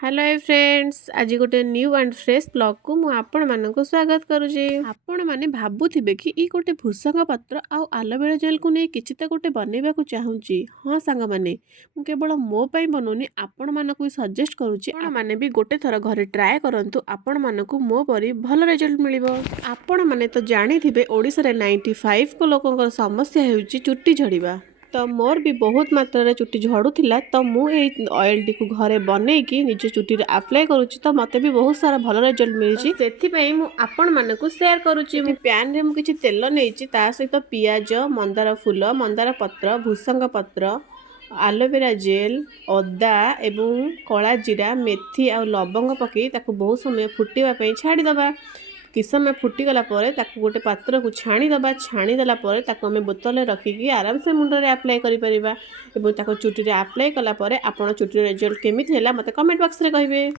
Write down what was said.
Hello friends, आज गोटे new and fresh blog को मु आपण मानक स्वागत करुचे। आपण माने भाबुथिबे कि ई गोटे भृषंग पत्र आउ एलोवेरा जेल को नहीं किछि त गोटे बनेबा को चाहूची। हाँ सांग माने मु केवल मो पई बनोनी, आपण मानक सजेस्ट करूची। आपण माने भी गोटे थर घरे ट्राए करंतु, आपण मानक मो परी भल रिजल्ट मिलिबो। आपण माने तो जानिथिबे ओडिसा रे 95 को लोकंकर समस्या हेउची चुट्टी झड़ीबा। तो मोर भी बहुत मात्रा चुट्टी झड़ूला, तो मुझे ऑयल टी को घरे बनई कि निज चुट्टी अप्लाई करुच्ची। तो मते भी बहुत सारा भल रिजल्ट मिली, से आपण मानक शेयर करुच्ची। पैन रे मुझे तेल नहीं सहित पियाज, मंदार फूल, मंदार पत्र, भूसंग पत्र, एलोवेरा जेल, अदा एवं कला जीरा, मेथी आ लवंग पकई बहुत समय फुटापी छाड़ीदबा। कि समय फुटीगला गोटे पात्र को छाणीदबा। छाणीदेला आम बोतल रखिकी आराम से मुंड में अप्लाई करें। चुटी अप्लाई कलापर आप चुटी रिजल्ट केमी है मत कमेंट बॉक्स रे कहिबे।